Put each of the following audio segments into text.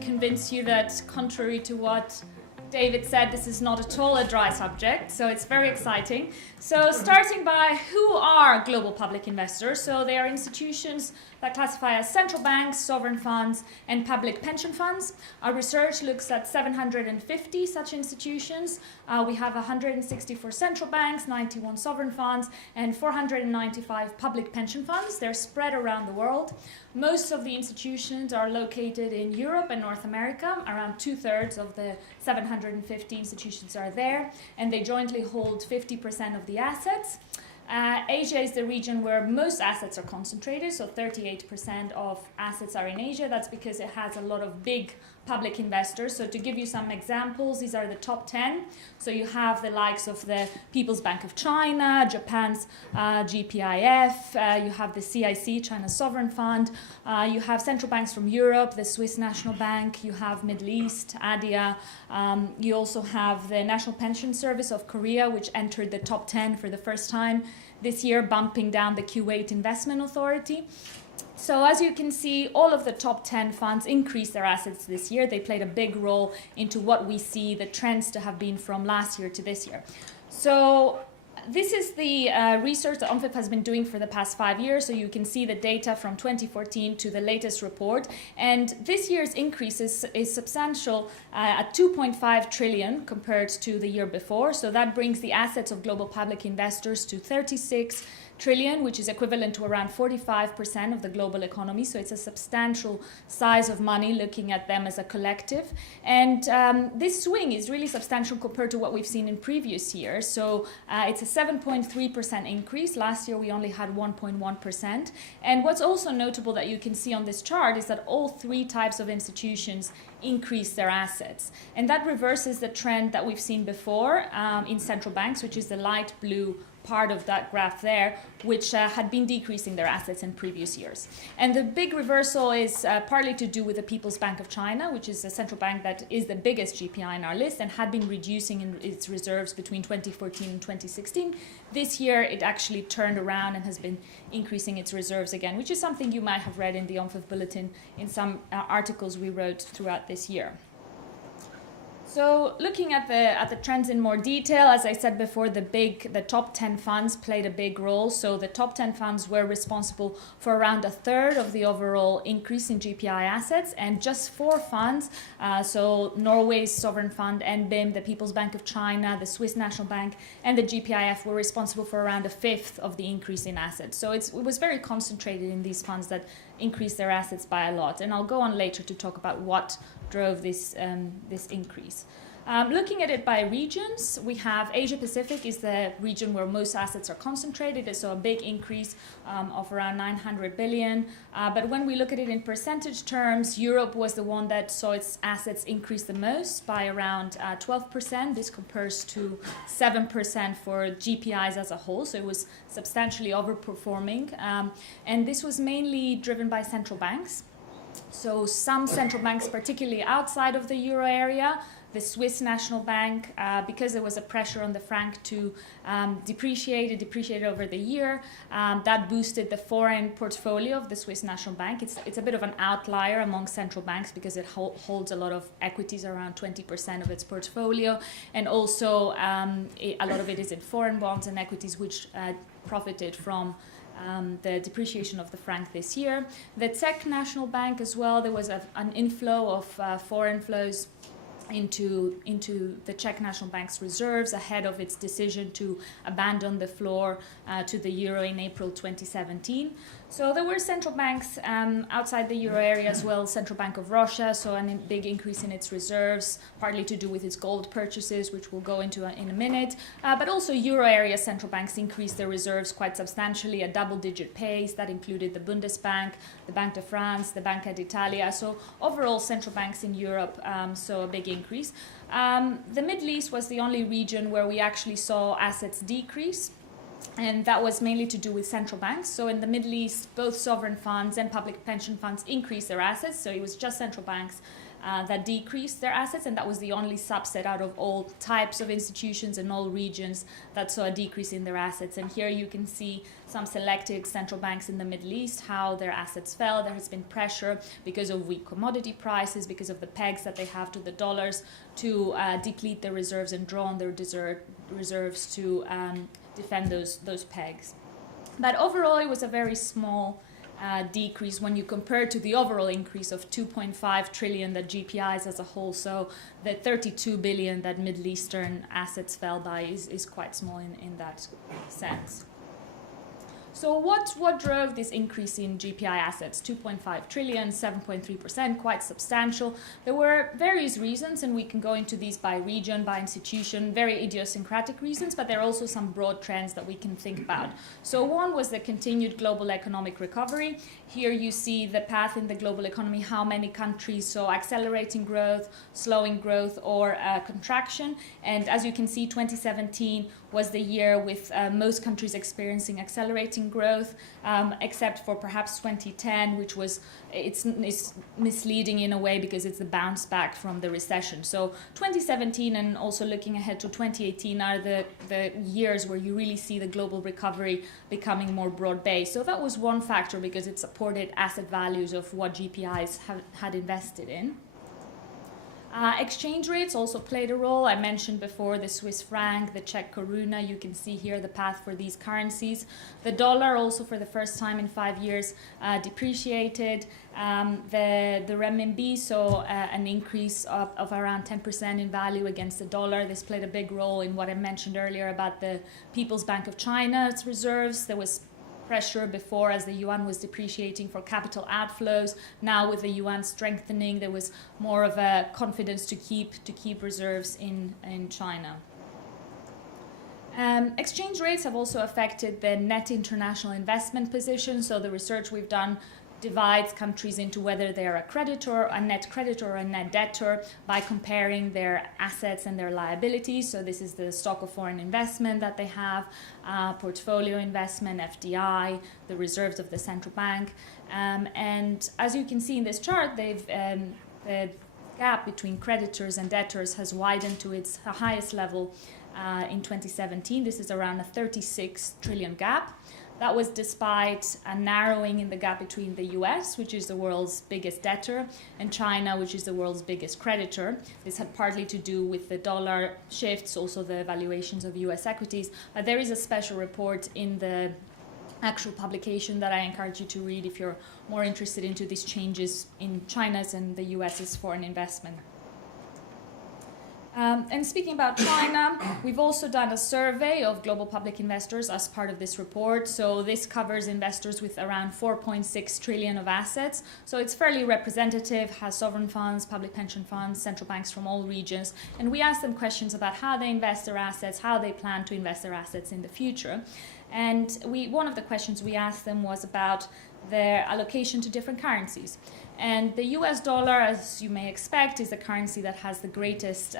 convince you that, contrary to what David said, this is not at all a dry subject, so it's very exciting. So starting by who are global public investors? So they are institutions that classify as central banks, sovereign funds, and public pension funds. Our research looks at 750 such institutions. We have 164 central banks, 91 sovereign funds, and 495 public pension funds. They're spread around the world. Most of the institutions are located in Europe and North America. Around 2/3 of the 750 institutions are there, and they jointly hold 50% of the assets. Asia is the region where most assets are concentrated, so 38% of assets are in Asia. That's because it has a lot of big public investors. So to give you some examples, these are the top 10. So you have the likes of the People's Bank of China, Japan's GPIF, you have the CIC, China's Sovereign Fund, you have central banks from Europe, the Swiss National Bank, you have Middle East, ADIA, you also have the National Pension Service of Korea, which entered the top 10 for the first time this year, bumping down the Kuwait Investment Authority. So as you can see, all of the top 10 funds increased their assets this year. They played a big role into what we see the trends to have been from last year to this year. So this is the research that OMFIF has been doing for the past 5 years. So you can see the data from 2014 to the latest report. And this year's increase is substantial at 2.5 trillion compared to the year before. So that brings the assets of global public investors to 36 trillion, which is equivalent to around 45% of the global economy. So it's a substantial size of money looking at them as a collective. And this swing is really substantial compared to what we've seen in previous years. So it's a 7.3% increase. Last year we only had 1.1%. And what's also notable that you can see on this chart is that all three types of institutions increase their assets. And that reverses the trend that we've seen before in central banks, which is the light blue part of that graph there, which had been decreasing their assets in previous years. And the big reversal is partly to do with the People's Bank of China, which is a central bank that is the biggest GPI in our list and had been reducing in its reserves between 2014 and 2016. This year it actually turned around and has been increasing its reserves again, which is something you might have read in the OMFIF bulletin in some articles we wrote throughout this year. So looking at the trends in more detail, as I said before, the top 10 funds played a big role. So the top 10 funds were responsible for around 1/3 of the overall increase in GPI assets, and just 4 funds, so Norway's Sovereign Fund, NBIM, the People's Bank of China, the Swiss National Bank, and the GPIF were responsible for around 1/5 of the increase in assets. So it was very concentrated in these funds that increased their assets by a lot. And I'll go on later to talk about what drove this increase. Looking at it by regions, we have Asia Pacific is the region where most assets are concentrated, so a big increase of around 900 billion. But when we look at it in percentage terms, Europe was the one that saw its assets increase the most by around 12%. This compares to 7% for GPIs as a whole, so it was substantially overperforming. And this was mainly driven by central banks. So some central banks, particularly outside of the euro area, the Swiss National Bank, because there was a pressure on the franc to depreciate over the year, that boosted the foreign portfolio of the Swiss National Bank. It's a bit of an outlier among central banks because it holds a lot of equities, around 20% of its portfolio, and also a lot of it is in foreign bonds and equities, which profited from the depreciation of the franc this year. The Czech National Bank as well, there was an inflow of foreign flows into the Czech National Bank's reserves ahead of its decision to abandon the floor to the euro in April 2017. So there were central banks outside the euro area as well, Central Bank of Russia, so a big increase in its reserves, partly to do with its gold purchases, which we'll go into in a minute. But also euro area central banks increased their reserves quite substantially, a double-digit pace. That included the Bundesbank, the Banque de France, the Banca d'Italia. So overall, central banks in Europe saw a big increase. The Middle East was the only region where we actually saw assets decrease. And that was mainly to do with central banks. So in the Middle East, both sovereign funds and public pension funds increased their assets. So it was just central banks that decreased their assets, and that was the only subset out of all types of institutions and all regions that saw a decrease in their assets. And here you can see some selected central banks in the Middle East, how their assets fell. There has been pressure because of weak commodity prices, because of the pegs that they have to the dollars, to deplete their reserves and draw on their reserves to defend those pegs. But overall, it was a very small decrease when you compare to the overall increase of 2.5 trillion that GPIs as a whole. So the 32 billion that Middle Eastern assets fell by is quite small in that sense. So what drove this increase in GPI assets? 2.5 trillion, 7.3%, quite substantial. There were various reasons, and we can go into these by region, by institution, very idiosyncratic reasons, but there are also some broad trends that we can think about. So one was the continued global economic recovery. Here you see the path in the global economy, how many countries saw accelerating growth, slowing growth, or contraction. And as you can see, 2017 was the year with most countries experiencing accelerating growth, except for perhaps 2010, which was, it's misleading in a way because it's the bounce back from the recession. So 2017 and also looking ahead to 2018 are the years where you really see the global recovery becoming more broad-based. So that was one factor because it supported asset values of what GPIs had invested in. Exchange rates also played a role. I mentioned before the Swiss franc, the Czech koruna. You can see here the path for these currencies. The dollar also for the first time in 5 years depreciated. The renminbi saw an increase of around 10% in value against the dollar. This played a big role in what I mentioned earlier about the People's Bank of China's reserves. There was pressure before as the yuan was depreciating for capital outflows. Now with the yuan strengthening, there was more of a confidence to keep reserves in China. Exchange rates have also affected the net international investment position. So the research we've done divides countries into whether they are a creditor, a net creditor, or a net debtor by comparing their assets and their liabilities. So this is the stock of foreign investment that they have, portfolio investment, FDI, the reserves of the central bank. And as you can see in this chart, the gap between creditors and debtors has widened to its highest level in 2017. This is around a 36 trillion gap. That was despite a narrowing in the gap between the US, which is the world's biggest debtor, and China, which is the world's biggest creditor. This had partly to do with the dollar shifts, also the valuations of US equities. But there is a special report in the actual publication that I encourage you to read if you're more interested into these changes in China's and the US's foreign investment. And speaking about China, we've also done a survey of global public investors as part of this report. So this covers investors with around 4.6 trillion of assets. So it's fairly representative, has sovereign funds, public pension funds, central banks from all regions. And we asked them questions about how they invest their assets, how they plan to invest their assets in the future. And one of the questions we asked them was about their allocation to different currencies. And the US dollar, as you may expect, is the currency that has the greatest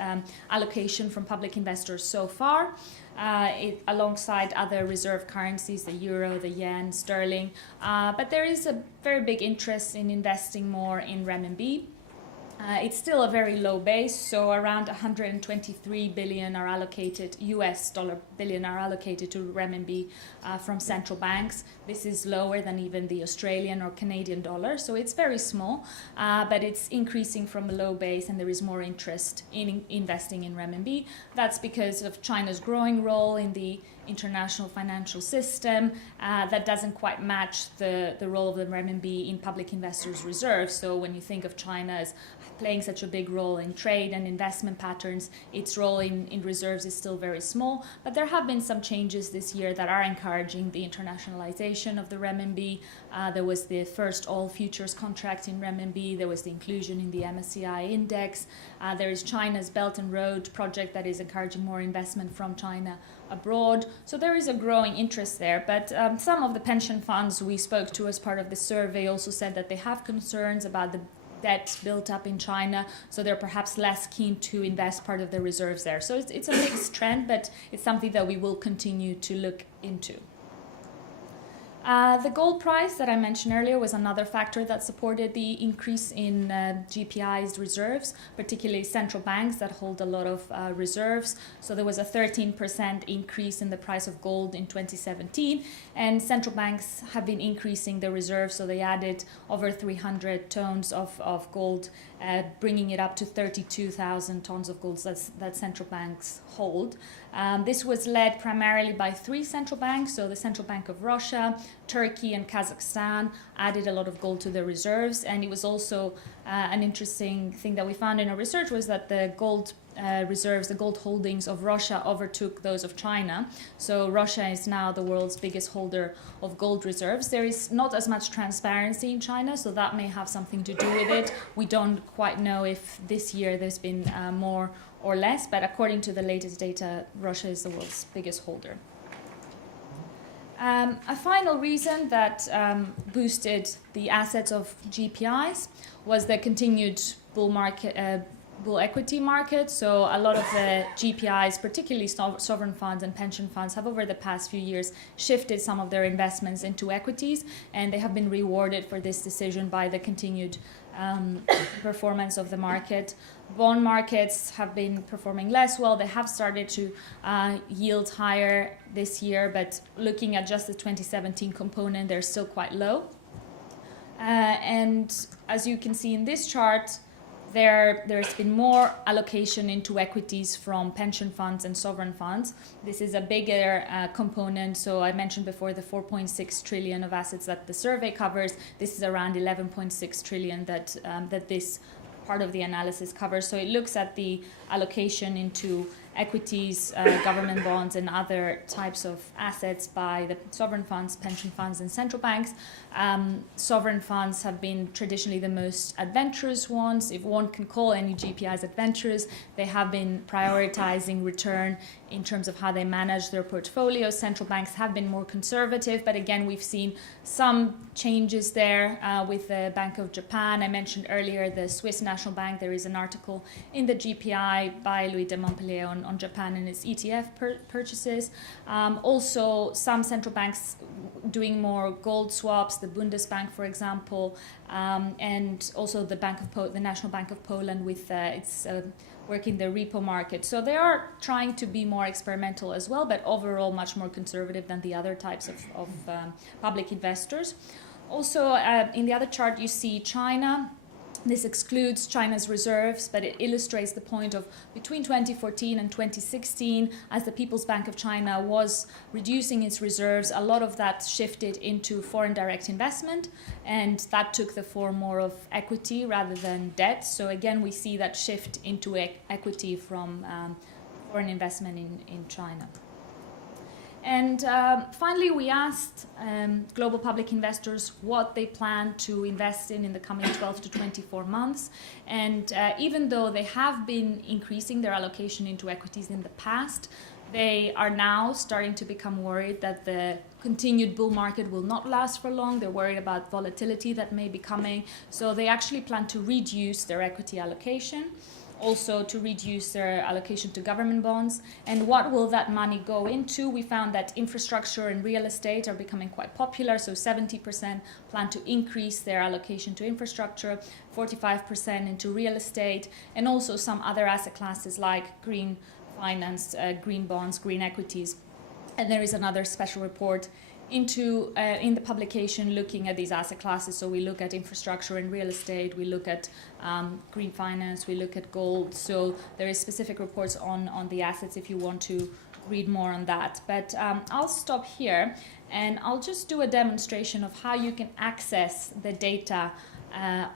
allocation from public investors so far, alongside other reserve currencies, the euro, the yen, sterling. But there is a very big interest in investing more in renminbi. It's still a very low base, so around 123 billion are allocated, US dollar billion are allocated to renminbi from central banks. This is lower than even the Australian or Canadian dollar, so it's very small, but it's increasing from a low base and there is more interest in investing in renminbi. That's because of China's growing role in the international financial system that doesn't quite match the role of the renminbi in public investors' reserves. So when you think of China as playing such a big role in trade and investment patterns, its role in reserves is still very small. But there have been some changes this year that are encouraging the internationalization of the renminbi. There was the first all futures contract in renminbi. There was the inclusion in the MSCI index. There is China's Belt and Road project that is encouraging more investment from China abroad. So there is a growing interest there. But some of the pension funds we spoke to as part of the survey also said that they have concerns about the debt built up in China, so they're perhaps less keen to invest part of their reserves there. So it's a mixed trend, but it's something that we will continue to look into. The gold price that I mentioned earlier was another factor that supported the increase in GPI's reserves, particularly central banks that hold a lot of reserves. So there was a 13% increase in the price of gold in 2017, and central banks have been increasing the reserves, so they added over 300 tons of gold, bringing it up to 32,000 tons of gold that central banks hold. This was led primarily by three central banks, so the Central Bank of Russia, Turkey and Kazakhstan added a lot of gold to their reserves, and it was also an interesting thing that we found in our research was that the gold reserves, the gold holdings of Russia overtook those of China. So Russia is now the world's biggest holder of gold reserves. There is not as much transparency in China, so that may have something to do with it. We don't quite know if this year there's been more or less, but according to the latest data, Russia is the world's biggest holder. A final reason that boosted the assets of GPIs was the continued bull equity market. So a lot of the GPIs, particularly sovereign funds and pension funds, have over the past few years shifted some of their investments into equities, and they have been rewarded for this decision by the continued performance of the market. Bond markets have been performing less well. They have started to yield higher this year, but looking at just the 2017 component, they're still quite low. And as you can see in this chart, there's been more allocation into equities from pension funds and sovereign funds. This is a bigger component. So I mentioned before the 4.6 trillion of assets that the survey covers. This is around 11.6 trillion that this part of the analysis covers. So it looks at the allocation into equities, government bonds, and other types of assets by the sovereign funds, pension funds, and central banks. Sovereign funds have been traditionally the most adventurous ones. If one can call any GPIs adventurous, they have been prioritizing return in terms of how they manage their portfolios. Central banks have been more conservative, but again, we've seen some changes there with the Bank of Japan. I mentioned earlier the Swiss National Bank. There is an article in the GPI by Louis de Montpellier on Japan and its ETF purchases. Also, some central banks doing more gold swaps, the Bundesbank, for example, and also the National Bank of Poland with its work in the repo market. So they are trying to be more experimental as well, but overall much more conservative than the other types of public investors. Also, in the other chart, you see China. This excludes China's reserves, but it illustrates the point of between 2014 and 2016, as the People's Bank of China was reducing its reserves, a lot of that shifted into foreign direct investment, and that took the form more of equity rather than debt. So again, we see that shift into equity from foreign investment in China. And finally, we asked global public investors what they plan to invest in the coming 12 to 24 months. And even though they have been increasing their allocation into equities in the past, they are now starting to become worried that the continued bull market will not last for long. They're worried about volatility that may be coming. So they actually plan to reduce their equity allocation, also to reduce their allocation to government bonds. And what will that money go into? We found that infrastructure and real estate are becoming quite popular. So 70% plan to increase their allocation to infrastructure, 45% into real estate, and also some other asset classes like green finance, green bonds, green equities. And there is another special report in the publication looking at these asset classes. So we look at infrastructure and real estate, we look at green finance, we look at gold. So there is specific reports on the assets if you want to read more on that. But I'll stop here and I'll just do a demonstration of how you can access the data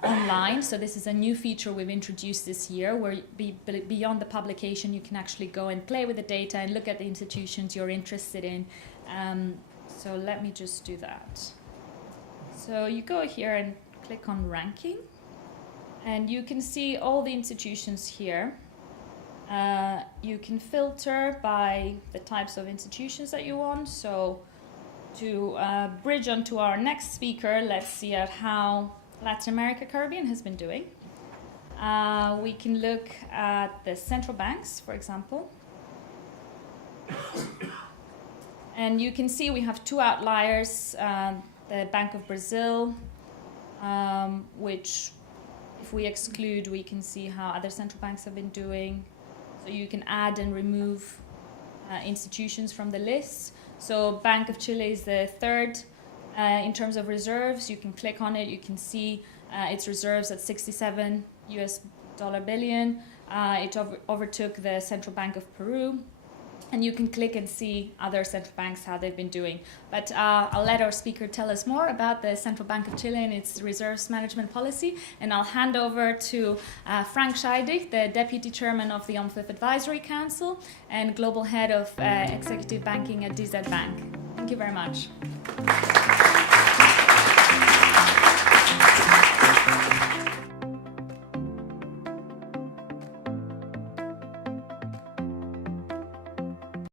online. So this is a new feature we've introduced this year, where beyond the publication you can actually go and play with the data and look at the institutions you're interested in. So let me just do that. So you go here and click on ranking, and you can see all the institutions here. You can filter by the types of institutions that you want. So to bridge onto our next speaker, let's see at how Latin America, Caribbean has been doing. We can look at the central banks, for example. And you can see we have two outliers, the Bank of Brazil, which if we exclude, we can see how other central banks have been doing. So you can add and remove institutions from the list. So Bank of Chile is the third in terms of reserves. You can click on it, you can see its reserves at $67 billion. It overtook the Central Bank of Peru. And you can click and see other central banks, how they've been doing. But I'll let our speaker tell us more about the Central Bank of Chile and its reserves management policy. And I'll hand over to Frank Scheidig, the Deputy Chairman of the OMFIF Advisory Council and Global Head of Executive Banking at DZ Bank. Thank you very much.